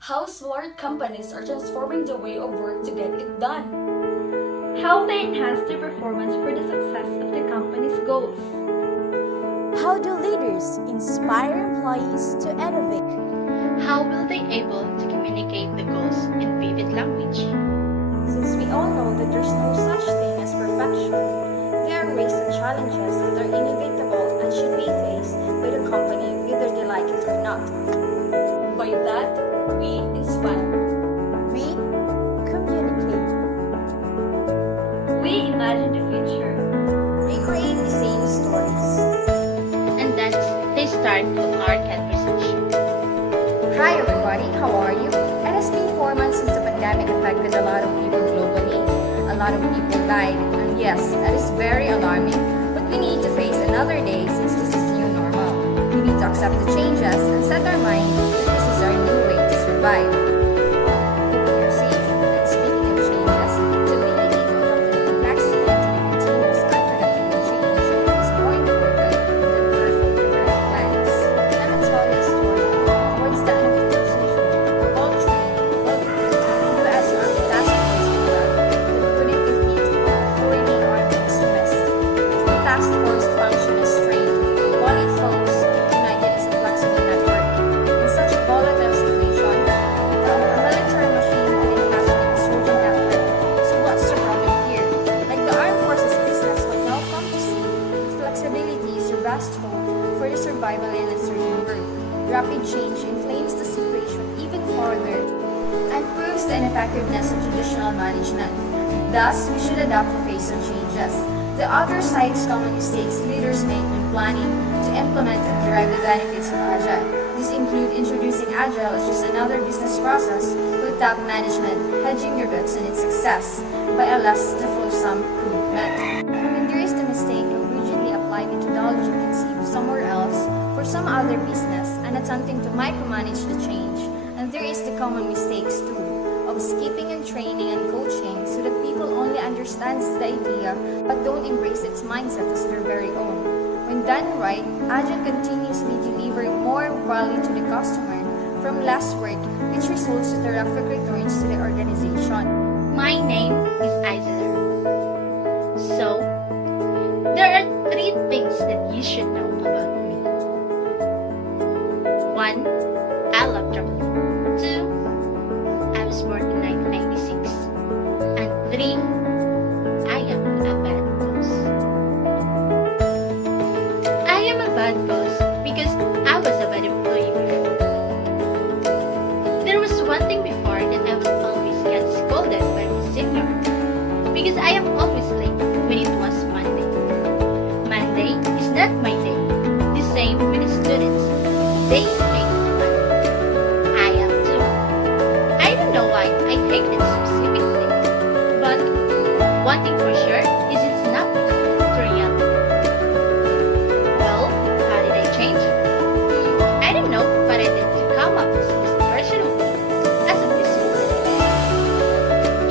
how smart companies are transforming the way of work to get it done. How they enhance their performance for the success of the company's goals. How do leaders inspire employees to innovate? How will they able to communicate the goals in vivid language? Since we all know that there's no such thing as perfection, there are ways and challenges that are inevitable and should be faced by the company whether they like it or not. By that, we inspire. We communicate. We imagine the future. Recreate the same stories. And that's the start of our conversation. Hi everybody, how are you? It has been 4 months since the pandemic affected a lot of people globally. A lot of people died, and yes, that is very alarming. But we need to face another day since this is new normal. We need to accept the changes and set our mind that this is our new way to survive. To be safe, and speaking of changes, the ability to adapt to the complexity and to be continuous unpredictable change is more important than perfect prepared plans. Let me tell you a story. Towards the end of the century, all trained, well-equipped U.S. Army task force that couldn't defeat authority armed extremists. The task force functioned as trained, volleyed foes, united as a flexible network. In such a volatile situation, a military machine couldn't catch an insurgent effort. So what's the problem here? Like the armed forces business, what now come to see, flexibility is your best hope for the survival in a certain group. Rapid change inflames the situation even further and proves the ineffectiveness of traditional management. Thus, we should adapt to face some changes. The other side's common mistakes leaders make when planning to implement and derive the benefits of Agile. These include introducing Agile as just another business process with top management hedging your bets on its success by a less fulsome commitment. And then there is the mistake of rigidly applying methodology conceived somewhere else for some other business and attempting to micromanage the change. And there is the common mistakes too of skipping and training and coaching so that people only understands the idea but don't embrace its mindset as their very own. When done right, Agile continuously deliver more value to the customer from less work, which results in terrific returns to the organization. My name is Isla. So, there are 3 things that you should know about me. 1. I love traveling. 2. I was born in 1996. And 3. I am a bad boss. I am a bad boss because I was a bad employee before. There was one thing before that I would always get scolded by my senior because I am always late when it was Monday. Monday is not my day. The same with the students. They hate Monday. I am too. I don't know why I hate it specifically. But one thing for sure is it's not to reality. Well, how did I change? I don't know, but I tend to come up with this version of me as of this moment.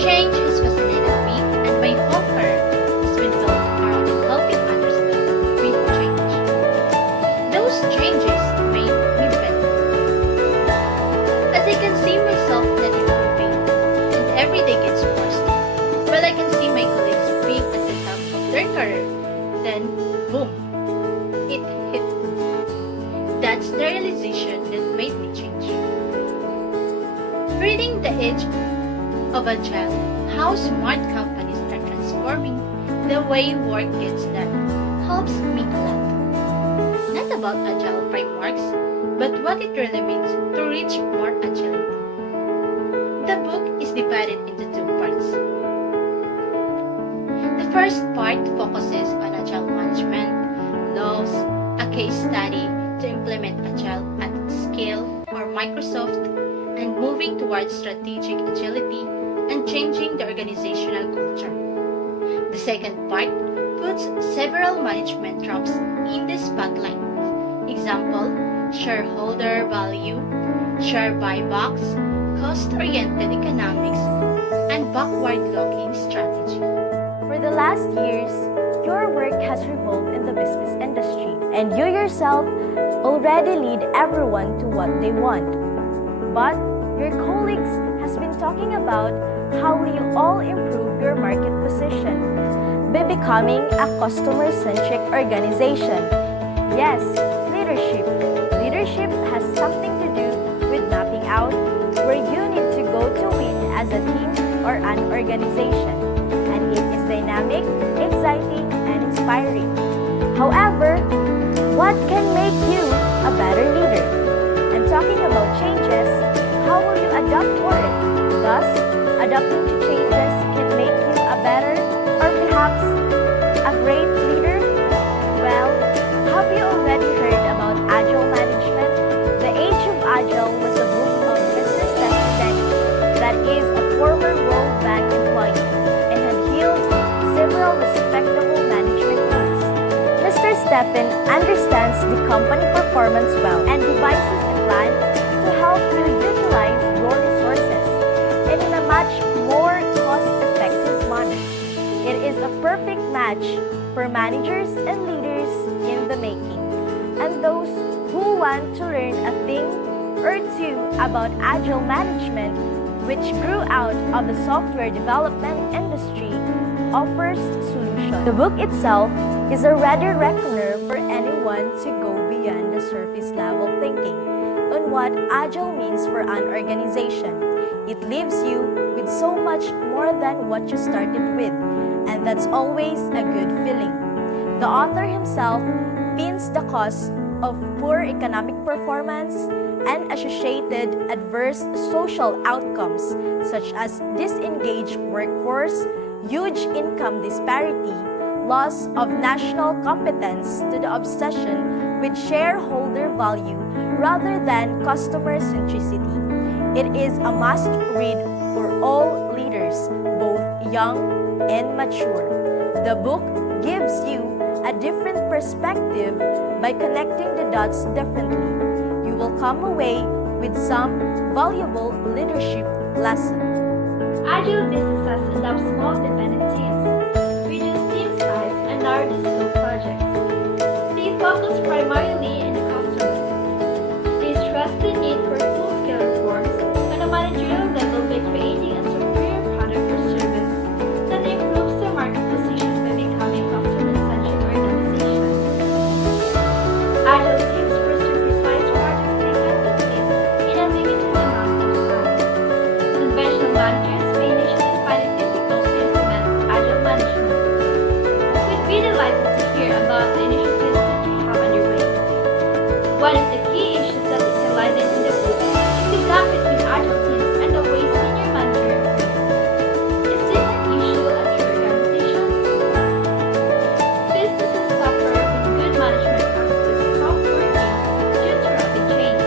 Change has fascinated me, and my whole career has been built around helping others live with change. Those changes made me better. As I can see myself that improving, and every day gets worse. While I can see my colleagues being at the top of their career, then boom, it hit. That's the realization that made me change. Reading the Age of Agile, how smart companies are transforming the way work gets done, helps me a lot. Not about Agile frameworks, but what it really means to reach more agility. The book is divided into 2 parts. The first part focuses on Agile management, laws, a case study to implement Agile at scale or Microsoft, and moving towards strategic agility and changing the organizational culture. The second part puts several management tropes in the spotlight. Example, shareholder value, share buybacks, cost-oriented economics, and backward-looking strategy. For the last years, your work has revolved in the business industry, and you yourself already lead everyone to what they want. But your colleagues has been talking about how will you all improve your market position by becoming a customer-centric organization. Yes, leadership. Leadership has something to do with mapping out where you need to go to win as a team or an organization. And it is dynamic, exciting, and inspiring. However, what can make you a better leader? And talking about changes, how will you adapt for it? Thus, adapting to changes can make you a better or perhaps a great leader? Well, have you already heard about Agile management? The Age of Agile was a book of Mr. Stephen Denny, that is a former World Bank employee and had held several respectable management roles. Mr. Stephen understands the company performance well and devises a plan to help you utilize your resources and in a much more cost-effective manner. It is a perfect match for managers and leaders in the making, and those who want to learn a thing or two about Agile management, which grew out of the software development industry, offers solutions. The book itself is a ready reckoner for anyone to go beyond the surface level thinking on what Agile means for an organization. It leaves you with so much more than what you started with, and that's always a good feeling. The author himself pins the cost of poor economic performance and associated adverse social outcomes such as disengaged workforce, huge income disparity, loss of national competence to the obsession with shareholder value rather than customer centricity. It is a must-read for all leaders, both young and mature. The book gives you a different perspective by connecting the dots differently. You will come away with some valuable leadership lessons. Agile businesses adopt small dependent teams, reduce team size, and narrow the scope projects. They focus primarily on the customer. They stress the need for full-scale reforms on a managerial level by creating a superior product or service that improves their market position by becoming customer-centric organization. Agile teams pursue precise project capabilities in a limited amount of time. Conventional managers may initially find it difficult to implement Agile management. We'd be delighted to hear about the initiatives that you have underway. One of the key issues that is highlighted in the book is the gap between Agile teams and the way senior managers operate. Is this an issue at your organization? Businesses suffer when good management practices stop working due to rapid change.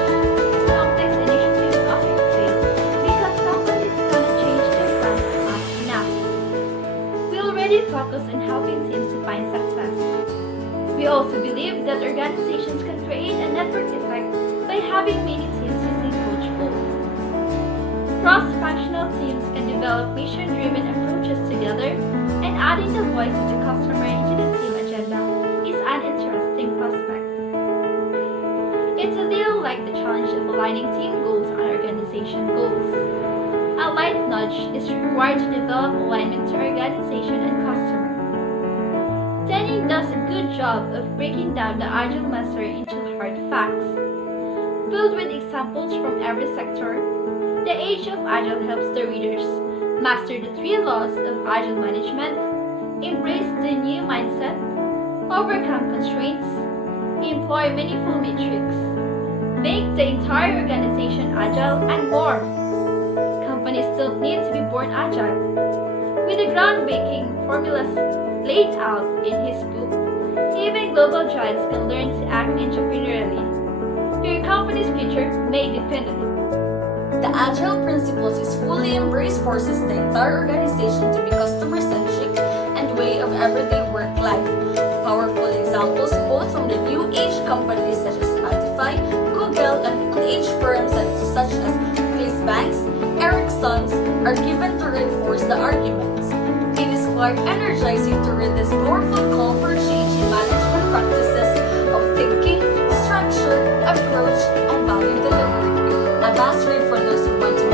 Complex initiatives often fail because companies cannot change their plans fast enough. We already focus on helping teams define success. We also believe that organizations can create a network effect by having many teams using coach goals. Cross-functional teams can develop mission-driven approaches together, and adding the voice of the customer into the team agenda is an interesting prospect. It's a little like the challenge of aligning team goals and organization goals. A light nudge is required to develop alignment to organization and customer. Denny does a good job of breaking down the Agile method into hard facts. Filled with examples from every sector, the Age of Agile helps the readers master the 3 laws of Agile management, embrace the new mindset, overcome constraints, employ meaningful metrics, make the entire organization agile, and more. Companies don't need to be born agile. With the groundbreaking formulas laid out in his book, even global giants can learn to act entrepreneurially. Your company's future may depend on it. The Agile principles is fully embraced forces the entire organization to be customer-centric and way of everyday work life. Powerful examples both from the new age companies such as Spotify, Google, and old-age firms such as Chase Banks, Ericsson's are given to reinforce the arguments. It is quite energizing to read this powerful call for change in management practices of thinking, structure, approach, and value delivery. A vast read for those who want to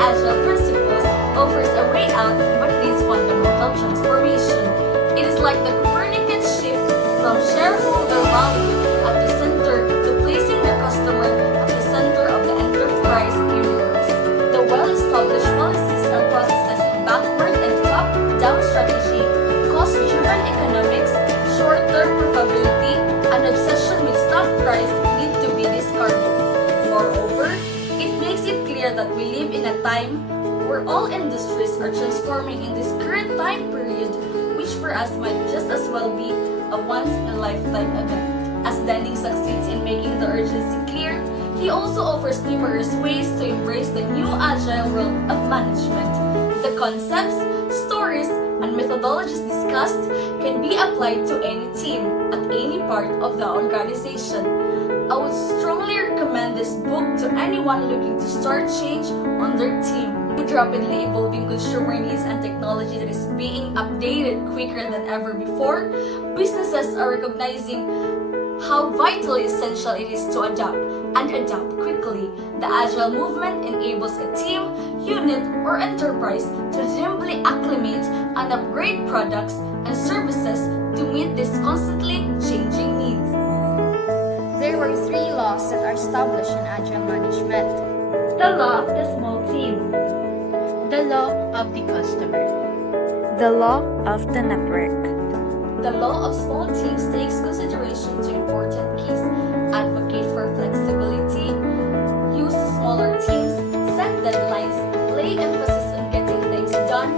Agile principles offers a way out but needs fundamental transformation. It is like the Copernican shift from shareholder value at the center to placing the customer at the center of the enterprise universe. The well-established policies and processes of backward and top-down strategy, cost-driven economics, short-term profitability, and obsession with stock price need to be discarded. Moreover, it makes it clear that we live in a time where all industries are transforming in this current time period, which for us might just as well be a once-in-a-lifetime event. As Denning succeeds in making the urgency clear, he also offers numerous ways to embrace the new agile world of management. The concepts, stories, and methodologies discussed can be applied to any team at any part of the organization. I would strongly recommend this book to anyone looking to start change on their team. With rapidly evolving consumer needs and technology that is being updated quicker than ever before, businesses are recognizing how vitally essential it is to adapt quickly. The Agile movement enables a team, unit, or enterprise to nimbly acclimate and upgrade products and services to meet these constantly changing needs. There were 3 laws that are established in Agile management. The law of the small team. The law of the customer. The law of the network. The law of small teams takes consideration to important keys, advocate for flexibility, use smaller teams, set deadlines, lay emphasis on getting things done,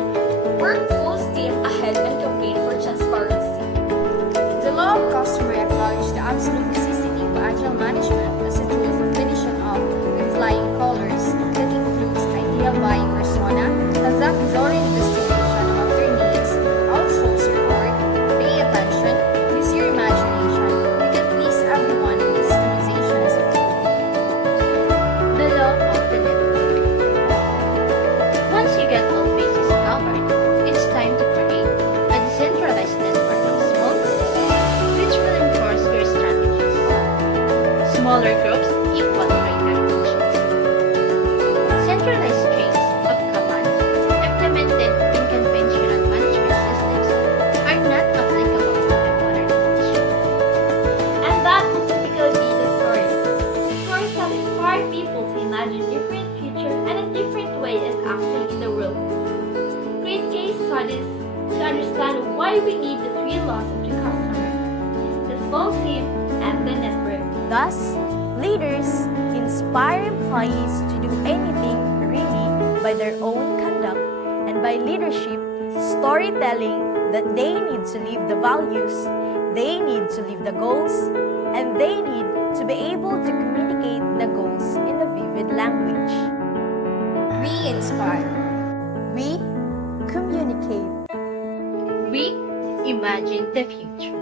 work full steam ahead and campaign for transparency. The law of customer acknowledges the absolute necessity of Agile management as a tool for finishing off with flying colors that includes ideal buying persona, conduct thorough investigation of their needs, outsource your work, pay attention, use your imagination, you can please everyone and customization as a tool. The law of the network. Once you get all bases covered, it's time to create a decentralized network of small groups, which will enforce your strategies. Smaller groups equal greater efficiency. Centralized chains of command implemented in conventional management systems are not applicable to the modern age. And that will typically be the story. Stories that inspire people to imagine different future and a different way of acting in the world. Great case studies to understand why we need the 3 laws of the customer, the small team, and the network. Thus, leaders inspire employees to do anything really by their own conduct, and by leadership, storytelling that they need to live the values, they need to live the goals, and they need to be able to communicate the goals in a vivid language. We inspire. We communicate. We imagine the future.